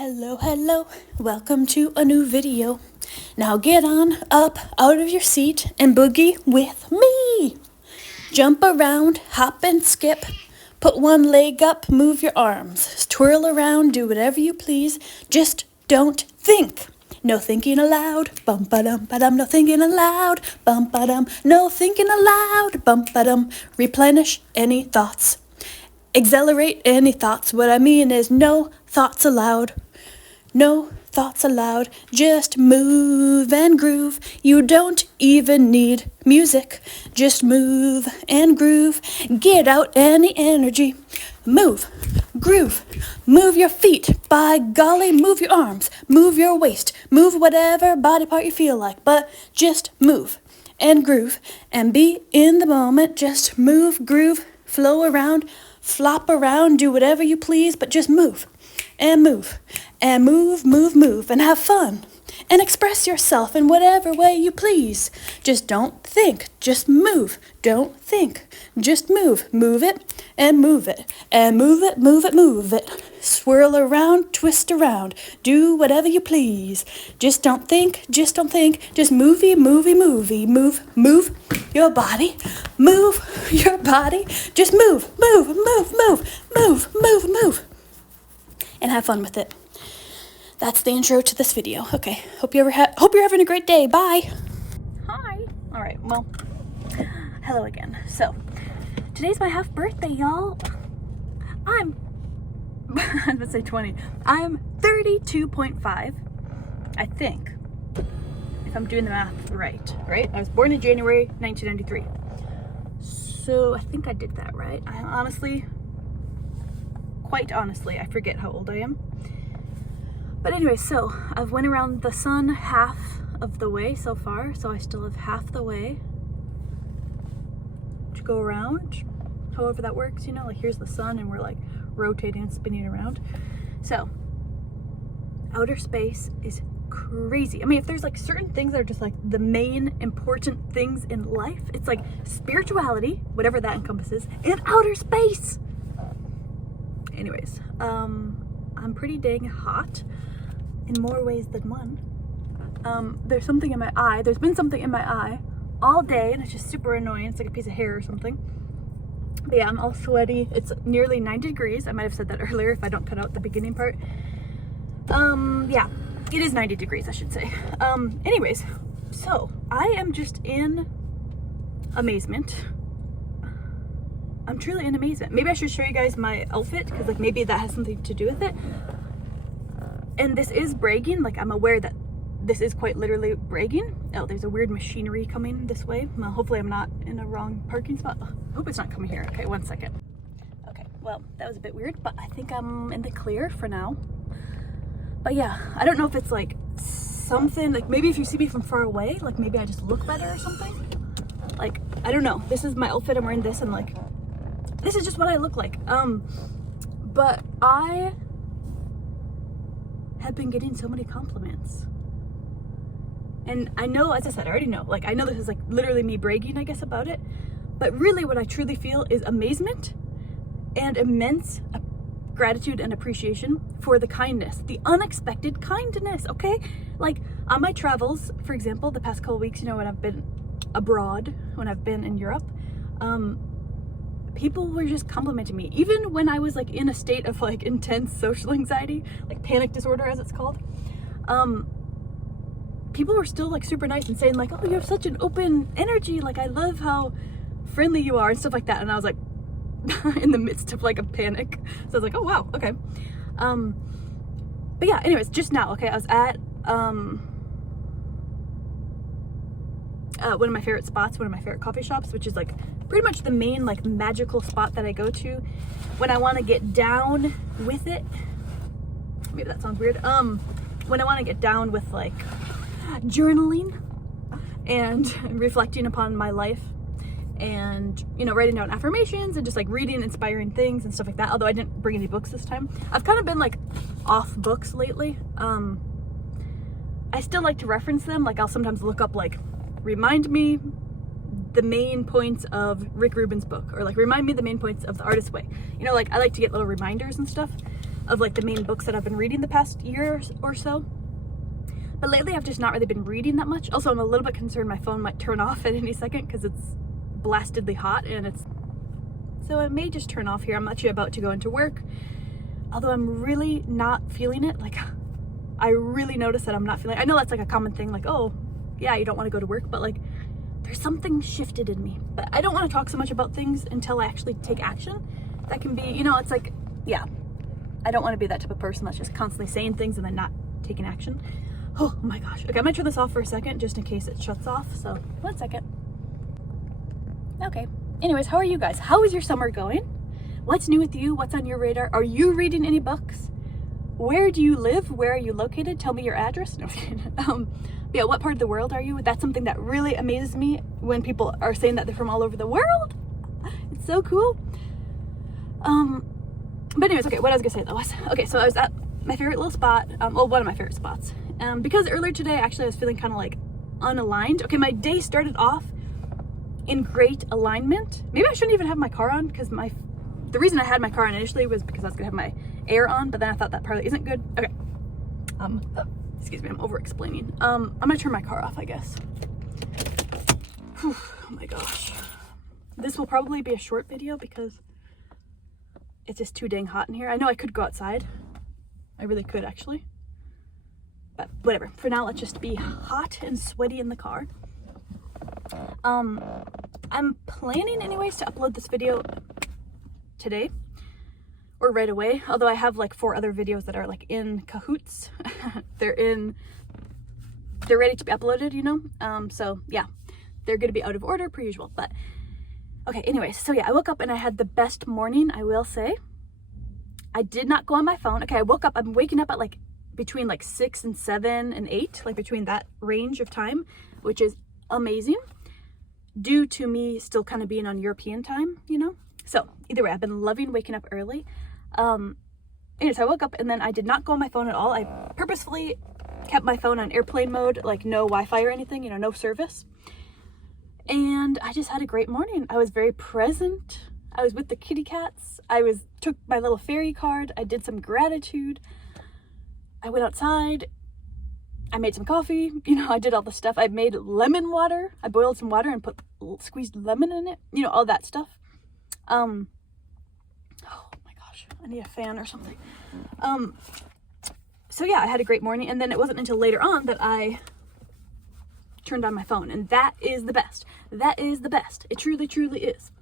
Hello, welcome to a new video. Now get on up out of your seat and boogie with me. Jump around, hop and skip, put one leg up, move your arms, twirl around, do whatever you please, just don't think. No thinking aloud, bum-ba-dum-ba-dum, no thinking aloud, bum-ba-dum, no thinking aloud, bum-ba-dum, replenish any thoughts. Accelerate any thoughts. What I mean is no thoughts allowed. No thoughts allowed. Just move and groove. You don't even need music. Just move and groove. Get out any energy. Move, groove. Move your feet. By golly, move your arms. Move your waist. Move whatever body part you feel like. But just move and groove and be in the moment. Just move, groove, flow around. Flop around, do whatever you please, but just move and move and move and have fun and express yourself in whatever way you please. Just don't think, just move. Don't think, just move. Move it and move it and move it, move it. Swirl around, twist around, do whatever you please. Just don't think, just move your body, move your body, just move, and have fun with it. That's the intro to this video. Okay, hope you're having a great day. Bye. Hi. All right, well, hello again. So, today's my half birthday, y'all. I was gonna say 20. I'm 32.5, I think, if I'm doing the math right? I was born in January 1993. So I think I did that right. Quite honestly, I forget how old I am. But anyway, so I've went around the sun half of the way so far, so I still have half the way to go around. However that works, you know, like here's the sun and we're like rotating and spinning around. So outer space is crazy. I mean, if there's like certain things that are just like the main important things in life, it's like spirituality, whatever that encompasses, and outer space. Anyways, I'm pretty dang hot in more ways than one. There's something in my eye. There's been something in my eye all day, and it's just super annoying. It's like a piece of hair or something. But yeah, I'm all sweaty. It's nearly 90 degrees. I might have said that earlier if I don't cut out the beginning part. Yeah, it is 90 degrees, I should say. Anyways, so I am just in amazement. I'm truly in amazement. Maybe I should show you guys my outfit, because like maybe that has something to do with it. And this is bragging. Like, I'm aware that this is quite literally bragging. Oh, there's a weird machinery coming this way. Well, hopefully I'm not in a wrong parking spot. I hope it's not coming here. Okay, 1 second. Okay, well, that was a bit weird, but I think I'm in the clear for now. But yeah, I don't know if it's like something, like maybe if you see me from far away, like maybe I just look better or something. Like, I don't know. This is my outfit. I'm wearing this and like, this is just what I look like. But I have been getting so many compliments. And I know, as I said, I already know, like I know this is like literally me bragging, I guess, about it. But really what I truly feel is amazement and immense gratitude and appreciation for the kindness, the unexpected kindness, okay? Like on my travels, for example, the past couple weeks, you know, when I've been abroad, when I've been in Europe, people were just complimenting me. Even when I was like in a state of like intense social anxiety, like panic disorder as it's called, people were still like super nice and saying like, oh, you have such an open energy, like I love how friendly you are and stuff like that. And I was like in the midst of like a panic, so I was like, oh wow, okay. But yeah, anyways, just now, okay, I was at one of my favorite spots, one of my favorite coffee shops, which is like pretty much the main like magical spot that I go to when I want to get down with it. Maybe that sounds weird. When I want to get down with like journaling and reflecting upon my life and, you know, writing down affirmations and just like reading inspiring things and stuff like that. Although I didn't bring any books this time. I've kind of been like off books lately. I still like to reference them. Like I'll sometimes look up like, remind me the main points of Rick Rubin's book, or like remind me the main points of The Artist's Way. You know, like I like to get little reminders and stuff. of like the main books that I've been reading the past year or so. But lately I've just not really been reading that much. Also, I'm a little bit concerned my phone might turn off at any second because it's blastedly hot, and so it may just turn off here. I'm actually about to go into work, although I'm really not feeling it. Like, I really notice that I'm not feeling it. I know that's like a common thing, like, oh yeah, you don't want to go to work, but like there's something shifted in me. But I don't want to talk so much about things until I actually take action. That can be, you know, it's like, yeah, I don't want to be that type of person that's just constantly saying things and then not taking action. Oh my gosh. Okay, I'm gonna turn this off for a second just in case it shuts off. So 1 second. Okay. Anyways, how are you guys? How is your summer going? What's new with you? What's on your radar? Are you reading any books? Where do you live? Where are you located? Tell me your address. No, I'm kidding. Yeah, what part of the world are you? That's something that really amazes me when people are saying that they're from all over the world. It's so cool. But anyways, okay, what I was gonna say though was, okay, so I was at my favorite little spot, well, one of my favorite spots. Because earlier today, actually, I was feeling kind of like unaligned. Okay, my day started off in great alignment. Maybe I shouldn't even have my car on, because the reason I had my car on initially was because I was gonna have my air on, but then I thought that probably isn't good. Okay, excuse me, I'm over explaining. I'm gonna turn my car off, I guess. Whew, oh my gosh. This will probably be a short video because it's just too dang hot in here. I know I could go outside. I really could, actually. But whatever. For now, let's just be hot and sweaty in the car. I'm planning anyways to upload this video today or right away. Although I have like 4 other videos that are like in cahoots. They're ready to be uploaded, you know? So yeah, they're gonna be out of order per usual. But okay, anyways, so yeah, I woke up and I had the best morning, I will say. I did not go on my phone. Okay, I woke up, I'm waking up at like between like 6 and 7 and 8, like between that range of time, which is amazing due to me still kind of being on European time, you know? So either way, I've been loving waking up early. Anyways, I woke up and then I did not go on my phone at all. I purposefully kept my phone on airplane mode, like no Wi-Fi or anything, you know, no service. And I just had a great morning. I was very present. I was with the kitty cats. Took my little fairy card. I did some gratitude. I went outside. I made some coffee. You know, I did all the stuff. I made lemon water. I boiled some water and put squeezed lemon in it. You know, all that stuff. Oh my gosh, I need a fan or something. So yeah, I had a great morning, and then it wasn't until later on that I turned on my phone, and that is the best. That is the best. It truly, truly is.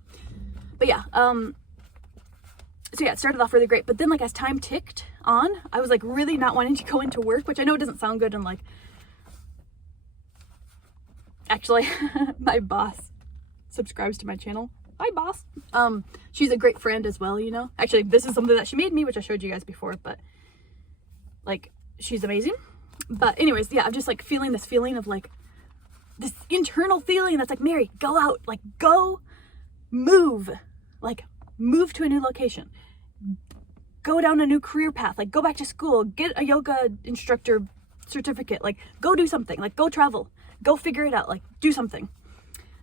But yeah, so yeah, it started off really great, but then like as time ticked on, I was like really not wanting to go into work, which I know it doesn't sound good, and like, actually, my boss subscribes to my channel. Hi, boss. She's a great friend as well, you know? Actually, this is something that she made me, which I showed you guys before, but like, she's amazing. But anyways, yeah, I'm just like feeling this feeling of like, this internal feeling that's like, Mary, go out, like go move, like move to a new location, go down a new career path, like go back to school, get a yoga instructor certificate, like go do something, like go travel, go figure it out, like do something.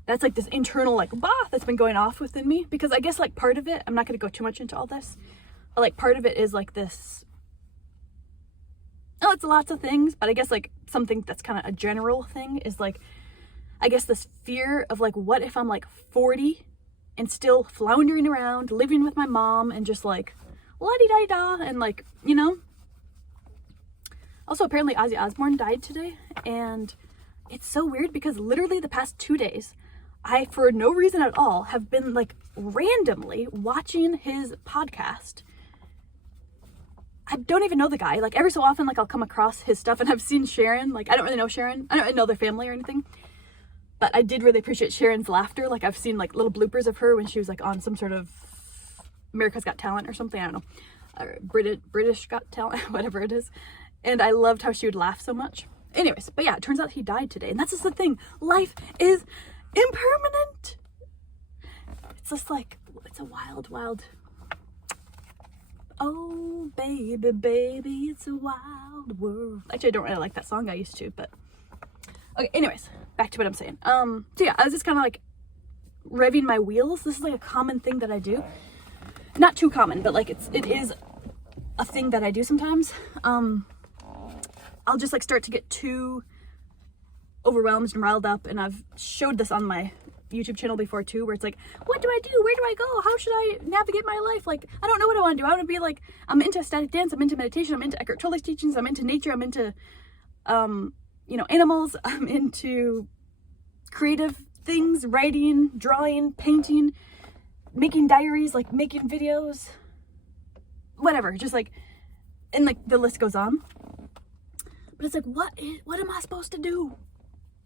That's like this internal like that's been going off within me, because I guess like part of it, I'm not going to go too much into all this, but like part of it is like this, oh, it's lots of things, but I guess like something that's kind of a general thing is like, I guess this fear of like, what if I'm like 40 and still floundering around, living with my mom and just like la-di-da-da, and like, you know. Also, apparently Ozzy Osbourne died today, and it's so weird because literally the past 2 days, I, for no reason at all, have been like randomly watching his podcast. I don't even know the guy. Like every so often, like I'll come across his stuff, and I've seen Sharon. Like I don't really know Sharon. I don't really know their family or anything. But I did really appreciate Sharon's laughter. Like I've seen like little bloopers of her when she was like on some sort of America's Got Talent or something. I don't know. Or British Got Talent, whatever it is. And I loved how she would laugh so much. Anyways, but yeah, it turns out he died today. And that's just the thing. Life is impermanent. It's just like, it's a wild, wild. Oh, baby, baby, it's a wild world. Actually, I don't really like that song. I used to, but okay, anyways, back to what I'm saying. So yeah, I was just kind of like revving my wheels. This is like a common thing that I do. Not too common, but like it is a thing that I do sometimes. I'll just like start to get too overwhelmed and riled up, and I've showed this on my YouTube channel before too, where it's like, what do I do? Where do I go? How should I navigate my life? Like, I don't know what I want to do. I want to be like, I'm into ecstatic dance, I'm into meditation, I'm into Eckhart Tolle's teachings, I'm into nature, I'm into you know, animals, I'm into creative things, writing, drawing, painting, making diaries, like making videos, whatever, just like, and like the list goes on. But it's like, what am I supposed to do?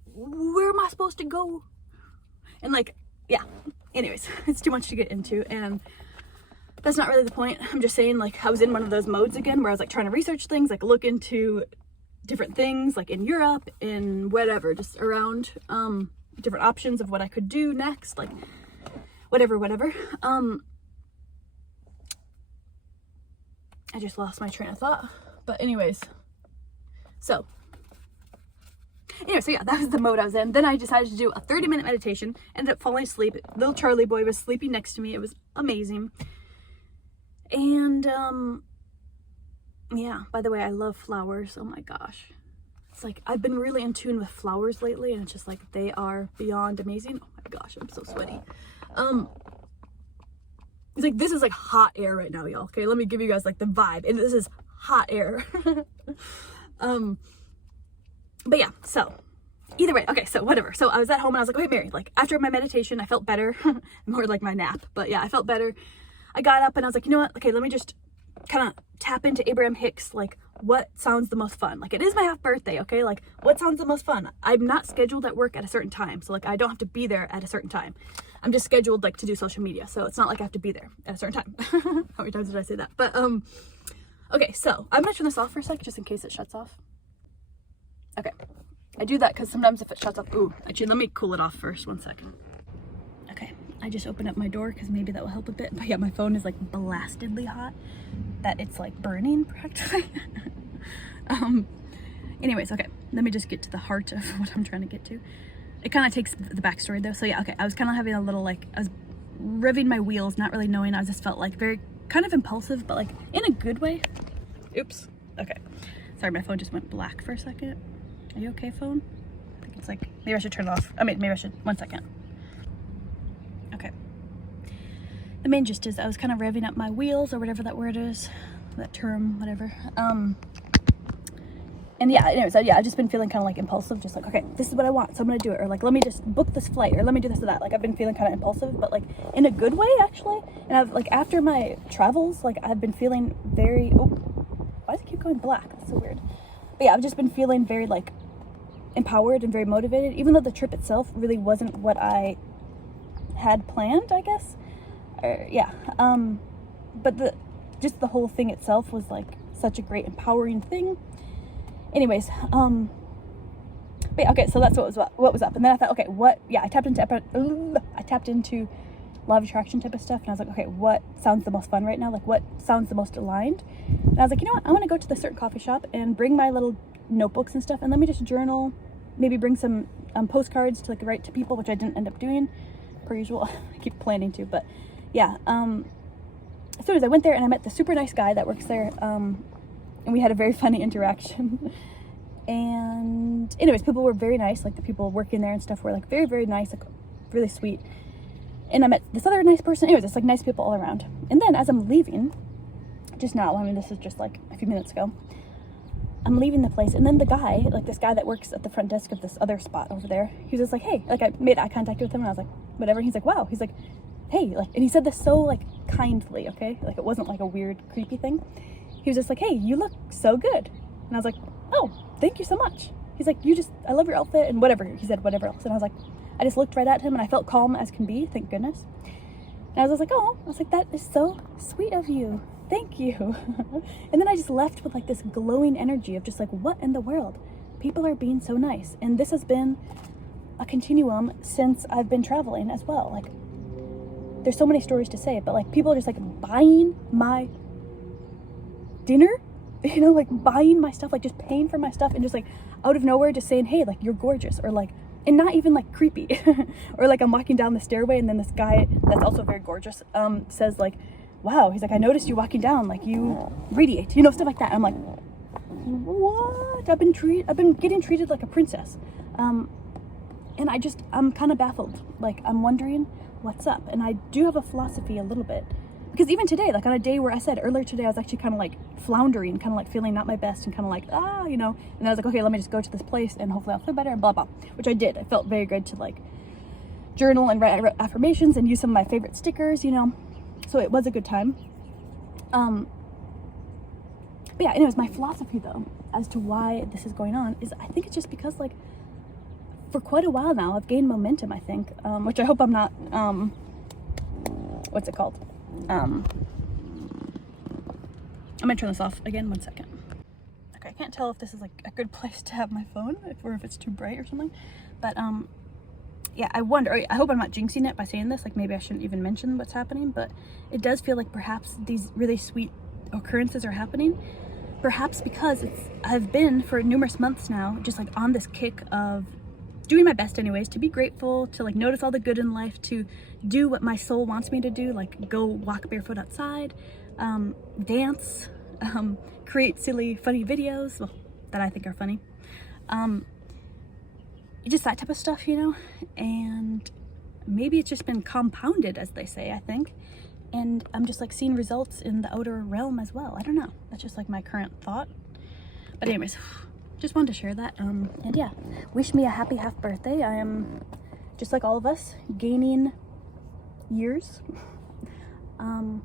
Where am I supposed to go? And like, yeah, anyways, it's too much to get into, and that's not really the point. I'm just saying, like, I was in one of those modes again where I was like trying to research things, like look into different things, like in Europe, in whatever, just around different options of what I could do next, like whatever. I just lost my train of thought. But anyways, so yeah, that was the mode I was in. Then I decided to do a 30-minute meditation, ended up falling asleep. Little Charlie boy was sleeping next to me. It was amazing. And yeah, by the way, I love flowers. Oh my gosh. It's like, I've been really in tune with flowers lately, and it's just like, they are beyond amazing. Oh my gosh, I'm so sweaty. It's like, this is like hot air right now, y'all. Okay, let me give you guys like the vibe. And this is hot air. But yeah, so either way, okay, so whatever. So I was at home and I was like, okay, Mary, like after my meditation, I felt better. More like my nap, but yeah, I felt better. I got up and I was like, you know what? Okay, let me just kind of tap into Abraham Hicks, like what sounds the most fun? Like, it is my half birthday, okay? Like, what sounds the most fun? I'm not scheduled at work at a certain time, so like I don't have to be there at a certain time. I'm just scheduled like to do social media, so it's not like I have to be there at a certain time. How many times did I say that? But okay, so I'm gonna turn this off for a sec just in case it shuts off. Okay, I do that because sometimes if it shuts off, ooh, actually let me cool it off first, 1 second. Okay, I just opened up my door because maybe that will help a bit. But yeah, my phone is like blastedly hot that it's like burning practically. Anyways, okay, let me just get to the heart of what I'm trying to get to. It kind of takes the backstory though. So yeah, okay, I was kind of having a little like, I was revving my wheels, not really knowing. I just felt like very kind of impulsive, but like in a good way. Oops, okay. Sorry, my phone just went black for a second. Are you okay, phone? I think it's like, maybe I should turn it off. I mean, maybe I should, 1 second. Okay. The main gist is I was kind of revving up my wheels, or whatever that word is, that term, whatever. And yeah, anyways, yeah, I've just been feeling kind of like impulsive, just like, okay, this is what I want, so I'm gonna do it, or like, let me just book this flight, or let me do this or that. Like, I've been feeling kind of impulsive, but like in a good way, actually. And I've like, after my travels, like I've been feeling very, oh, why does it keep going black? That's so weird. But yeah, I've just been feeling very like empowered and very motivated, even though the trip itself really wasn't what I had planned, I guess. Yeah, but just the whole thing itself was like such a great empowering thing. Anyways, but yeah, okay, so that's what was up. And then I thought, okay, I tapped into law of attraction type of stuff, and I was like, okay, what sounds the most fun right now? Like, what sounds the most aligned? And I was like, you know what, I'm gonna go to the certain coffee shop and bring my little notebooks and stuff, and let me just journal, maybe bring some postcards to like write to people, which I didn't end up doing per usual. I keep planning to, but yeah, as soon as I went there and I met the super nice guy that works there, and we had a very funny interaction. And anyways, people were very nice, like the people working there and stuff were like very, very nice, like really sweet. And I met this other nice person. Anyways, it's like nice people all around. And then as I'm leaving, just now, I mean, this is just like a few minutes ago, I'm leaving the place, and then the guy, like this guy that works at the front desk of this other spot over there, he was just like, hey, like I made eye contact with him, and I was like, whatever. He's like, wow. He's like, hey, like, and he said this so like kindly, okay? Like it wasn't like a weird, creepy thing. He was just like, hey, you look so good. And I was like, oh, thank you so much. He's like, I love your outfit, and whatever. He said whatever else. And I was like, I just looked right at him, and I felt calm as can be, thank goodness. And I was like, oh, I was like, that is so sweet of you. Thank you. And then I just left with like this glowing energy of just like, what in the world? People are being so nice. And this has been a continuum since I've been traveling as well. Like, there's so many stories to say, but like people are just like buying my dinner, you know, like buying my stuff, like just paying for my stuff, and just like out of nowhere just saying, hey, like you're gorgeous, or like, and not even like creepy. Or like I'm walking down the stairway and then this guy that's also very gorgeous says like, wow, he's like, I noticed you walking down, like you radiate, you know, stuff like that. I'm like, what? I've been getting treated like a princess. And I'm kind of baffled. Like, I'm wondering what's up. And I do have a philosophy a little bit, because even today, like on a day where I said earlier today, I was actually kind of like floundering, kind of like feeling not my best and kind of like, you know, and then I was like, okay, let me just go to this place and hopefully I'll feel better and blah, blah, which I did. I felt very good to like journal and write affirmations and use some of my favorite stickers, you know, so it was a good time. But yeah, anyways, my philosophy though, as to why this is going on is I think it's just because like for quite a while now, I've gained momentum, I think, which I hope I'm not, what's it called? I'm gonna turn this off again, 1 second. Okay, I can't tell if this is like a good place to have my phone or if it's too bright or something, but yeah, I wonder, I hope I'm not jinxing it by saying this, like maybe I shouldn't even mention what's happening, but it does feel like perhaps these really sweet occurrences are happening, perhaps because I've been for numerous months now just like on this kick of doing my best anyways, to be grateful, to like notice all the good in life, to do what my soul wants me to do, like go walk barefoot outside, dance, create silly funny videos, well, that I think are funny, just that type of stuff, you know. And maybe it's just been compounded, as they say, I think, and I'm just like seeing results in the outer realm as well. I don't know, that's just like my current thought. But anyways, just wanted to share that, and yeah, wish me a happy half birthday. I am, just like all of us, gaining years. And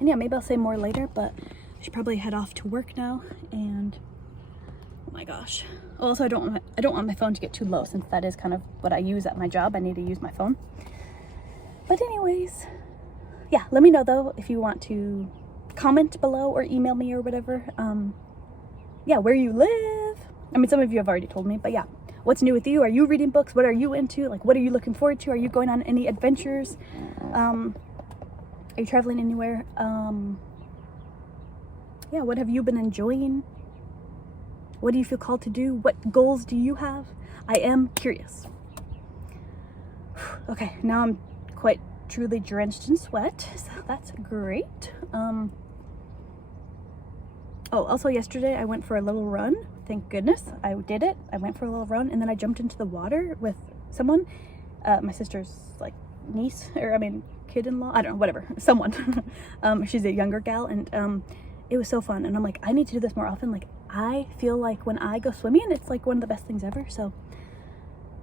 yeah, maybe I'll say more later, but I should probably head off to work now. And oh my gosh, also I don't want my phone to get too low, since that is kind of what I use at my job. I need to use my phone. But anyways, yeah, let me know though if you want to comment below or email me or whatever. Yeah, where you live. I mean, some of you have already told me, but yeah, what's new with you? Are you reading books? What are you into? Like, what are you looking forward to? Are you going on any adventures? Are you traveling anywhere? Yeah, what have you been enjoying? What do you feel called to do? What goals do you have? I am curious. Okay, now I'm quite truly drenched in sweat, so that's great. Oh, also yesterday I went for a little run. Thank goodness I did it. I went for a little run, and then I jumped into the water with someone, my sister's like niece, or I mean kid-in-law, I don't know, whatever, someone. She's a younger gal, and it was so fun. And I'm like, I need to do this more often. Like, I feel like when I go swimming, it's like one of the best things ever. So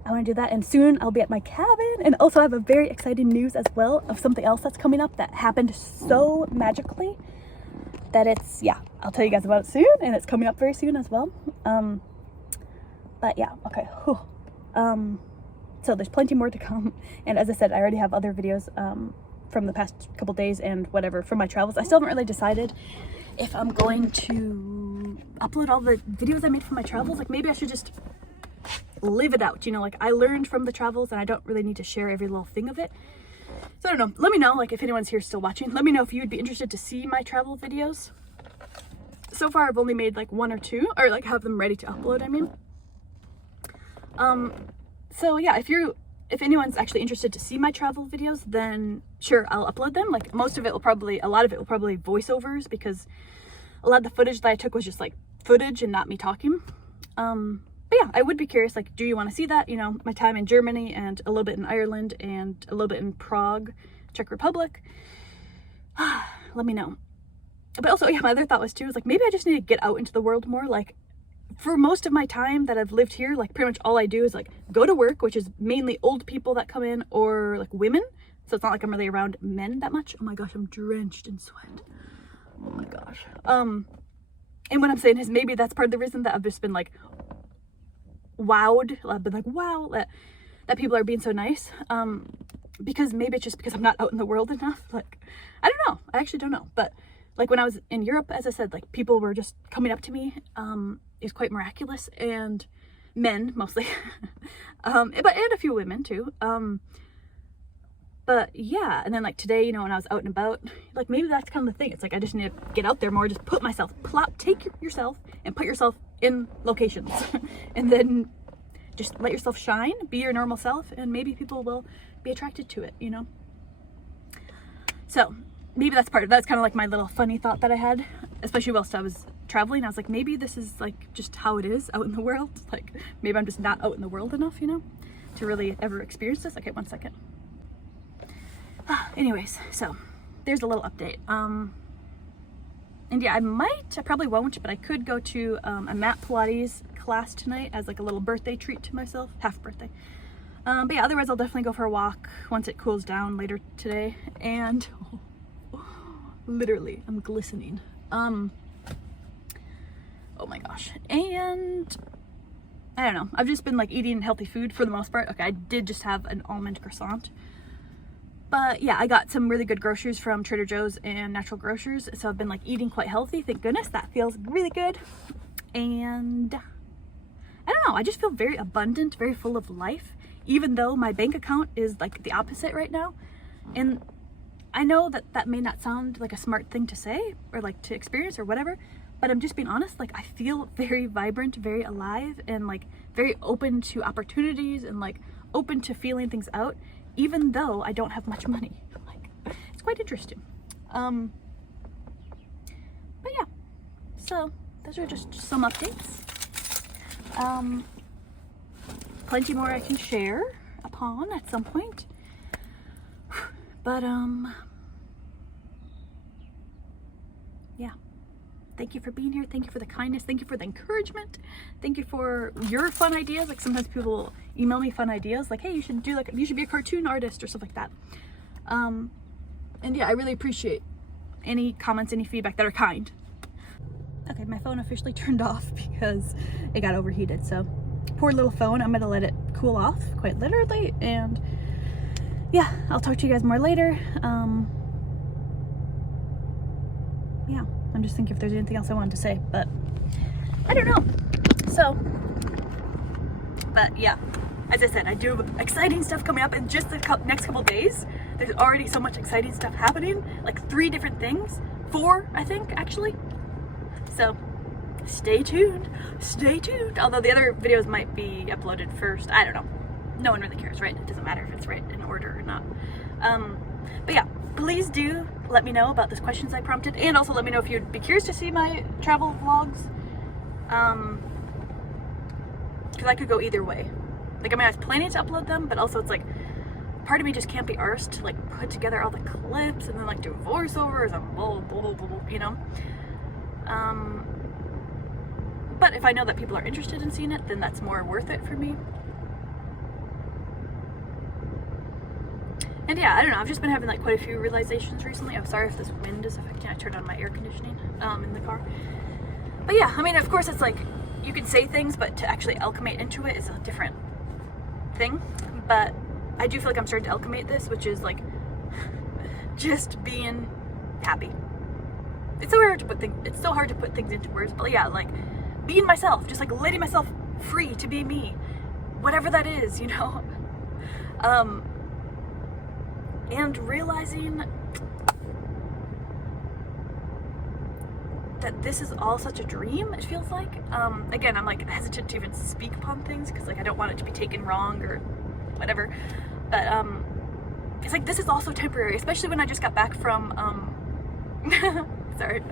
I want to do that, and soon I'll be at my cabin. And also I have a very exciting news as well of something else that's coming up that happened so magically that it's, yeah, I'll tell you guys about it soon, and it's coming up very soon as well. But yeah, okay. So there's plenty more to come, and as I said, I already have other videos from the past couple days and whatever from my travels. I still haven't really decided if I'm going to upload all the videos I made from my travels. Like, maybe I should just live it out, you know, like I learned from the travels and I don't really need to share every little thing of it. So I don't know, let me know, like, if anyone's here still watching, let me know if you would be interested to see my travel videos. So far I've only made like 1 or 2, or like have them ready to upload, I mean. So yeah, if anyone's actually interested to see my travel videos, then sure, I'll upload them. Like, a lot of it will probably voiceovers, because a lot of the footage that I took was just like footage and not me talking. But yeah, I would be curious, like, do you want to see that? You know, my time in Germany, and a little bit in Ireland, and a little bit in Prague, Czech Republic. Let me know. But also, yeah, my other thought was too, is like, maybe I just need to get out into the world more. Like, for most of my time that I've lived here, like, pretty much all I do is like go to work, which is mainly old people that come in, or like women. So it's not like I'm really around men that much. Oh my gosh, I'm drenched in sweat. Oh my gosh. And what I'm saying is, maybe that's part of the reason that I've just been like wowed. I've been like, wow, that people are being so nice. Because maybe it's just because I'm not out in the world enough. Like, I don't know. I actually don't know. But like, when I was in Europe, as I said, like, people were just coming up to me. It was quite miraculous, and men mostly, and a few women too. But yeah, and then like today, you know, when I was out and about, like, maybe that's kind of the thing. It's like, I just need to get out there more, just put myself, take yourself and put yourself in locations, and then just let yourself shine, be your normal self, and maybe people will be attracted to it, you know? So maybe that's kind of like my little funny thought that I had, especially whilst I was traveling. I was like, maybe this is like just how it is out in the world. Like maybe I'm just not out in the world enough, you know, to really ever experience this. Okay, one second. Anyways, so there's a little update. And yeah, I probably won't, but I could go to a mat Pilates class tonight as like a little birthday treat to myself, half birthday. But yeah, otherwise I'll definitely go for a walk once it cools down later today. And literally, I'm glistening. Oh my gosh. And I don't know, I've just been like eating healthy food for the most part. Okay, I did just have an almond croissant. But yeah, I got some really good groceries from Trader Joe's and Natural Grocers. So I've been like eating quite healthy. Thank goodness, that feels really good. And I don't know, I just feel very abundant, very full of life, even though my bank account is like the opposite right now. And I know that that may not sound like a smart thing to say or like to experience or whatever, but I'm just being honest. Like I feel very vibrant, very alive, and like very open to opportunities and like open to feeling things out, even though I don't have much money. Like, it's quite interesting. But yeah, so those are just some updates. Plenty more I can share upon at some point. But yeah. Thank you for being here. Thank you for the kindness. Thank you for the encouragement. Thank you for your fun ideas. Like sometimes people email me fun ideas like, hey, you should be a cartoon artist or stuff like that. And yeah, I really appreciate any comments, any feedback that are kind. Okay, my phone officially turned off because it got overheated. So poor little phone, I'm gonna let it cool off quite literally. And yeah, I'll talk to you guys more later. Yeah. I'm just thinking if there's anything else I wanted to say, but I don't know. So, but yeah, as I said, I do have exciting stuff coming up in just the next couple days. There's already so much exciting stuff happening, like 3 different things, 4, I think, actually. So stay tuned, stay tuned. Although the other videos might be uploaded first. I don't know. No one really cares, right? It doesn't matter if it's right in order or not. But yeah, please do let me know about those questions I prompted, and also let me know if you'd be curious to see my travel vlogs. Because I could go either way. Like, I mean, I was planning to upload them, but also it's like, part of me just can't be arsed to like put together all the clips and then like do voiceovers and blah, blah, blah, blah, blah, you know? But if I know that people are interested in seeing it, then that's more worth it for me. And yeah, I don't know, I've just been having like quite a few realizations recently. I'm sorry if this wind is affecting. I turned on my air conditioning in the car. But yeah, I mean, of course it's like, you can say things, but to actually alchemate into it is a different thing. But I do feel like I'm starting to alchemate this, which is like, just being happy. It's so hard to put things into words, but yeah, like, being myself, just like letting myself free to be me. Whatever that is, you know? And realizing that this is all such a dream, it feels like. Again, I'm like hesitant to even speak upon things because like I don't want it to be taken wrong or whatever. But it's like this is also temporary, especially when I just got back from sorry,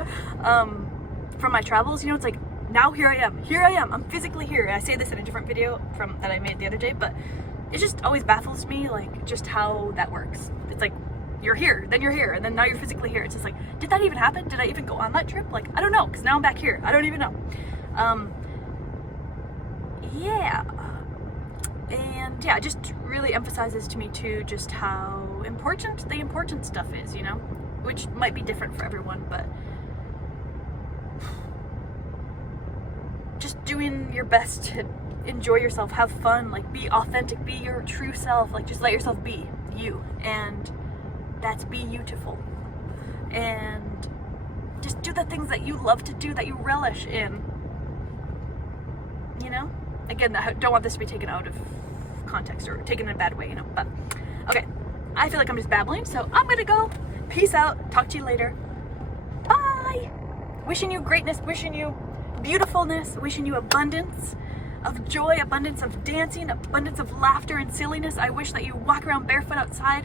from my travels. You know, it's like now here I am. I'm physically here. I say this in a different video that I made the other day, but it just always baffles me, like, just how that works. It's like, you're here, then you're here, and then now you're physically here. It's just like, did that even happen? Did I even go on that trip? Like, I don't know, because now I'm back here. I don't even know. Yeah. And yeah, it just really emphasizes to me, too, just how important the important stuff is, you know? Which might be different for everyone, but just doing your best to enjoy yourself, have fun, like be authentic, be your true self, like just let yourself be you, and that's be beautiful, and just do the things that you love to do, that you relish in, you know? Again, I don't want this to be taken out of context or taken in a bad way, you know, but okay, I feel like I'm just babbling, so I'm gonna go. Peace out, talk to you later, bye. Wishing you greatness, wishing you beautifulness, wishing you abundance of joy, abundance of dancing, abundance of laughter and silliness. I wish that you walk around barefoot outside,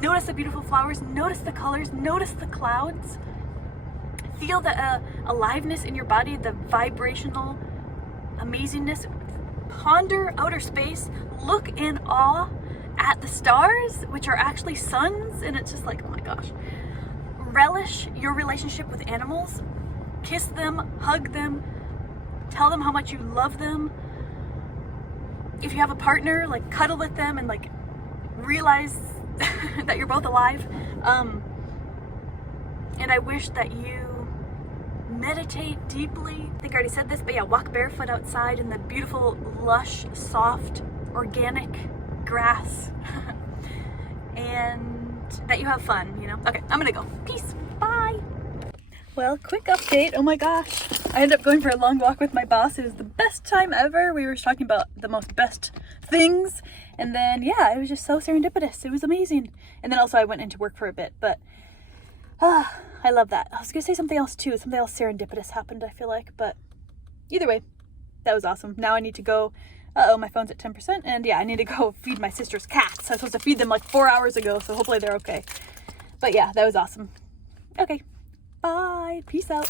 Notice the beautiful flowers, notice the colors, notice the clouds. Feel the aliveness in your body, the vibrational amazingness. Ponder outer space, look in awe at the stars, which are actually suns, and it's just like, oh my gosh. Relish your relationship with animals. Kiss them, hug them, tell them how much you love them. If you have a partner, like cuddle with them and like realize that you're both alive. And I wish that you meditate deeply. I think I already said this, but yeah, walk barefoot outside in the beautiful, lush, soft, organic grass. And that you have fun, you know? Okay, I'm gonna go. Peace. Bye. Well, quick update. Oh my gosh. I ended up going for a long walk with my boss. It was the best time ever. We were talking about the most best things. And then, yeah, it was just so serendipitous. It was amazing. And then also I went into work for a bit, but I love that. I was going to say something else too. Something else serendipitous happened, I feel like. But either way, that was awesome. Now I need to go. Uh-oh, my phone's at 10%. And yeah, I need to go feed my sister's cats. I was supposed to feed them like 4 hours ago, so hopefully they're okay. But yeah, that was awesome. Okay. Bye. Peace out.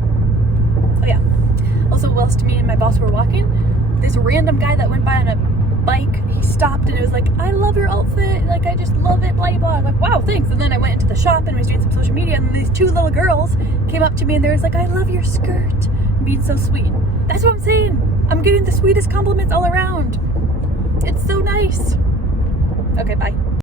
Oh yeah. Also, whilst me and my boss were walking, this random guy that went by on a bike, he stopped and it was like, I love your outfit. Like, I just love it, blah, blah. I was like, wow, thanks. And then I went into the shop and was doing some social media, and these 2 little girls came up to me and they was like, I love your skirt. Being so sweet. That's what I'm saying. I'm getting the sweetest compliments all around. It's so nice. Okay, bye.